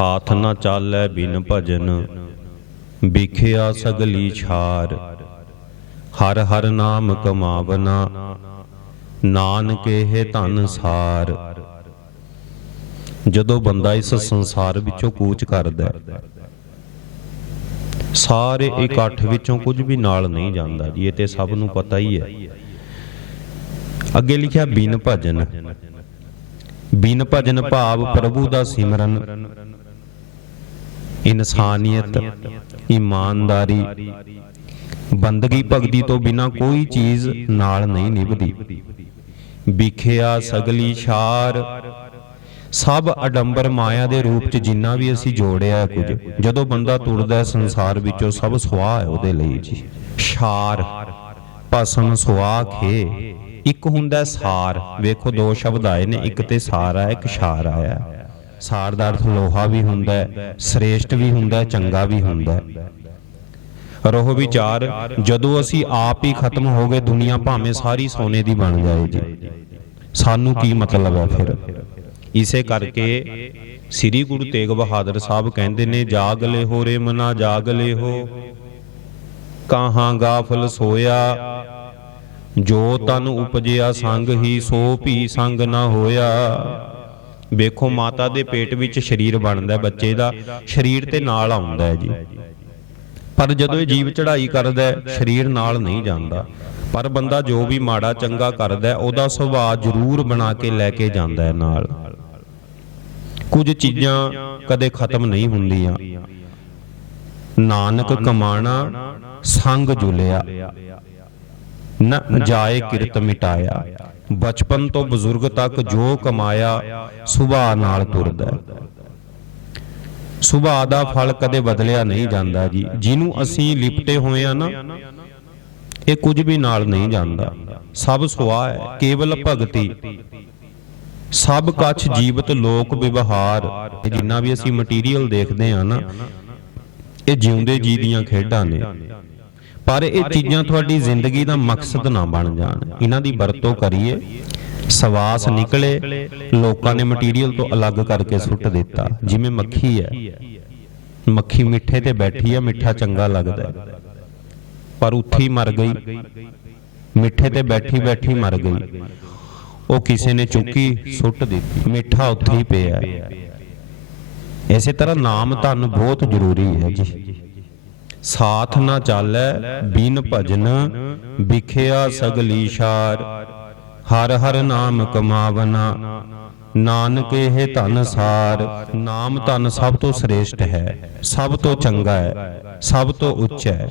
ਸਾਥ ਨਾ ਚਾਲੈ ਬਿਨ ਭਜਨ, ਵਿਖਿਆ ਸਗਲੀ ਛਾਰ। ਹਰ ਹਰ ਨਾਮ ਕਮਾਵਨਾ, ਨਾਨਕੇ ਹੈ ਧਨ ਸਾਰ। ਜਦੋਂ ਬੰਦਾ ਇਸ ਸੰਸਾਰ ਵਿੱਚੋਂ ਕੂਚ ਕਰਦਾ ਸਾਰੇ ਇਕੱਠ ਵਿੱਚੋਂ ਕੁਝ ਵੀ ਨਾਲ ਨਹੀਂ ਜਾਂਦਾ ਜੀ, ਇਹ ਤੇ ਸਭ ਨੂੰ ਪਤਾ ਹੀ ਹੈ। ਅੱਗੇ ਲਿਖਿਆ ਬਿਨ ਭਜਨ ਬਿਨ ਭਜਨ ਭਾਵ ਪ੍ਰਭੂ ਦਾ ਸਿਮਰਨ। ਇਨਸਾਨੀਅਤ, ਇਮਾਨਦਾਰੀ, ਬੰਦਗੀ ਭਗਤੀ ਤੋਂ ਬਿਨਾ ਕੋਈ ਚੀਜ਼ ਨਾਲ ਨਹੀਂ ਨਿਭਦੀ। ਵਿਖਿਆ ਸਗਲੀ, ਛਾਰ, ਸਭ ਅਡੰਬਰ ਮਾਇਆ ਦੇ ਰੂਪ ਚ ਜਿੰਨਾ ਵੀ ਅਸੀਂ ਜੋੜਿਆ ਹੈ ਕੁਝ, ਜਦੋਂ ਬੰਦਾ ਤੁਰਦਾ ਸੰਸਾਰ ਵਿੱਚੋਂ ਸਭ ਸੁਆਹ ਹੈ ਉਹਦੇ ਲਈ ਜੀ। ਛਾਰ, ਭਸਮ, ਸੁਆਹ, ਖੇ, ਇੱਕ ਹੁੰਦਾ ਸਾਰ। ਵੇਖੋ ਦੋ ਸ਼ਬਦ ਆਏ ਨੇ, ਇੱਕ ਤੇ ਸਾਰ ਆਇਆ ਇੱਕ ਛਾਰ ਆਇਆ। ਸਾਰ ਦਾ ਅਰਥ ਲੋਹਾ ਵੀ ਹੁੰਦਾ ਹੈ, ਸ੍ਰੇਸ਼ਟ ਵੀ ਹੁੰਦਾ ਚੰਗਾ ਵੀ ਹੁੰਦਾ ਹੈ। ਰਹੋ ਵਿਚਾਰ, ਜਦੋਂ ਅਸੀਂ ਆਪ ਹੀ ਖਤਮ ਹੋ ਗਏ, ਦੁਨੀਆ ਭਾਵੇਂ ਸਾਰੀ ਸੋਨੇ ਦੀ ਬਣ ਜਾਏ ਜੀ। ਸਾਨੂੰ ਕੀ ਮਤਲਬ ਹੈ ਫਿਰ? ਇਸੇ ਕਰਕੇ ਸ੍ਰੀ ਗੁਰੂ ਤੇਗ ਬਹਾਦਰ ਸਾਹਿਬ ਕਹਿੰਦੇ ਨੇ, ਜਾਗ ਲੈ ਹੋ ਰੇ ਮਨਾ, ਜਾਗ ਲੈ ਹੋ। ਕਾਹਾਂ ਗਾਫਲ ਸੋਇਆ? ਜੋ ਤਨ ਉਪਜਿਆ, ਸੰਗ ਹੀ ਸੋ ਭੀ ਸੰਗ ਨਾ ਹੋਇਆ। ਵੇਖੋ ਮਾਤਾ ਦੇ ਪੇਟ ਵਿੱਚ ਸਰੀਰ ਬਣਦਾ ਬੱਚੇ ਦਾ ਸਰੀਰ ਤੇ ਨਾਲ ਆਉਂਦਾ ਹੈ ਜੀ। ਪਰ ਜਦੋਂ ਇਹ ਜੀਵ ਚੜ੍ਹਾਈ ਕਰਦਾ ਹੈ ਸਰੀਰ ਨਾਲ ਨਹੀਂ ਜਾਂਦਾ। ਪਰ ਬੰਦਾ ਜੋ ਵੀ ਮਾੜਾ ਚੰਗਾ ਕਰਦਾ ਹੈ, ਉਹਦਾ ਸੁਭਾਅ ਜ਼ਰੂਰ ਬਣਾ ਕੇ ਲੈ ਕੇ ਜਾਂਦਾ ਹੈ ਨਾਲ। ਕੁਝ ਚੀਜ਼ਾਂ ਕਦੇ ਖਤਮ ਨਹੀਂ ਹੁੰਦੀਆਂ। ਨਾਨਕ ਕਮਾਣਾ ਸੰਗ ਜੁਲਿਆ। ਨ ਜਾਏ ਕਿਰਤ ਮਿਟਾਇਆ। ਬਚਪਨ ਤੋਂ ਬਜ਼ੁਰਗ ਤੱਕ ਜੋ ਕਮਾਇਆ, ਸੁਭਾਅ ਨਾਲ ਤੁਰਦਾ ਸੁਭਾਅ ਦਾ ਫਲ ਕਦੇ ਬਦਲਿਆ ਨਹੀਂ ਜਾਂਦਾ ਜੀ। ਜਿਹਨੂੰ ਅਸੀਂ ਲਿਪਟੇ ਹੋਏ ਆ ਨਾ, ਇਹ ਕੁਝ ਵੀ ਨਾਲ ਨਹੀਂ ਜਾਂਦਾ। ਸਭ ਸੁਆਹ ਹੈ, ਕੇਵਲ ਭਗਤੀ। ਸਭ ਕਛ ਜੀਵਤ ਲੋਕ ਵਿਵਹਾਰ। ਜਿੰਨਾ ਵੀ ਅਸੀਂ ਮਟੀਰੀਅਲ ਦੇਖਦੇ ਆ ਨਾ, ਇਹ ਜਿਉਂਦੇ ਜੀ ਦੀਆਂ ਖੇਡਾਂ ਨੇ। ਪਰ ਇਹ ਚੀਜ਼ਾਂ ਤੁਹਾਡੀ ਜ਼ਿੰਦਗੀ ਦਾ ਮਕਸਦ ਨਾ ਬਣ ਜਾਣ। ਇਹਨਾਂ ਦੀ ਵਰਤੋਂ ਕਰੀਏ। ਸਵਾਸ ਨਿਕਲੇ ਲੋਕਾਂ ਨੇ ਮਟੀਰੀਅਲ ਤੋਂ ਅਲੱਗ ਕਰਕੇ ਸੁੱਟ ਦਿੱਤਾ। ਜਿਵੇਂ ਮੱਖੀ ਹੈ। ਮੱਖੀ ਮਿੱਠੇ ਤੇ ਬੈਠੀ ਹੈ ਮਿੱਠਾ ਚੰਗਾ ਲੱਗਦਾ ਪਰ ਉੱਥੇ ਹੀ ਮਰ ਗਈ। ਮਿੱਠੇ ਤੇ ਬੈਠੀ ਬੈਠੀ ਮਰ ਗਈ। ਉਹ ਕਿਸੇ ਨੇ ਚੁੱਕੀ ਸੁੱਟ ਦਿੱਤੀ। ਮਿੱਠਾ ਉੱਥੇ ਹੀ। ਪਿਆ ਹੈ। ਇਸੇ ਤਰ੍ਹਾਂ ਨਾਮ ਧਨ ਬਹੁਤ ਜ਼ਰੂਰੀ ਹੈ ਜੀ। ਸਾਥ ਨਾ ਚਾਲੈ ਬਿਨ ਭਜਨ, ਵਿਖਿਆ ਸਗਲੀਸ਼ਾਰ ਹਰ ਹਰ ਨਾਮ ਕਮਾਵਨਾ, ਨਾਨਕ ਇਹ ਧਨ ਸਾਰ। ਨਾਮ ਧਨ ਸਭ ਤੋਂ ਸ੍ਰੇਸ਼ਟ ਹੈ, ਸਭ ਤੋਂ ਚੰਗਾ ਹੈ, ਸਭ ਤੋਂ ਉੱਚ ਹੈ।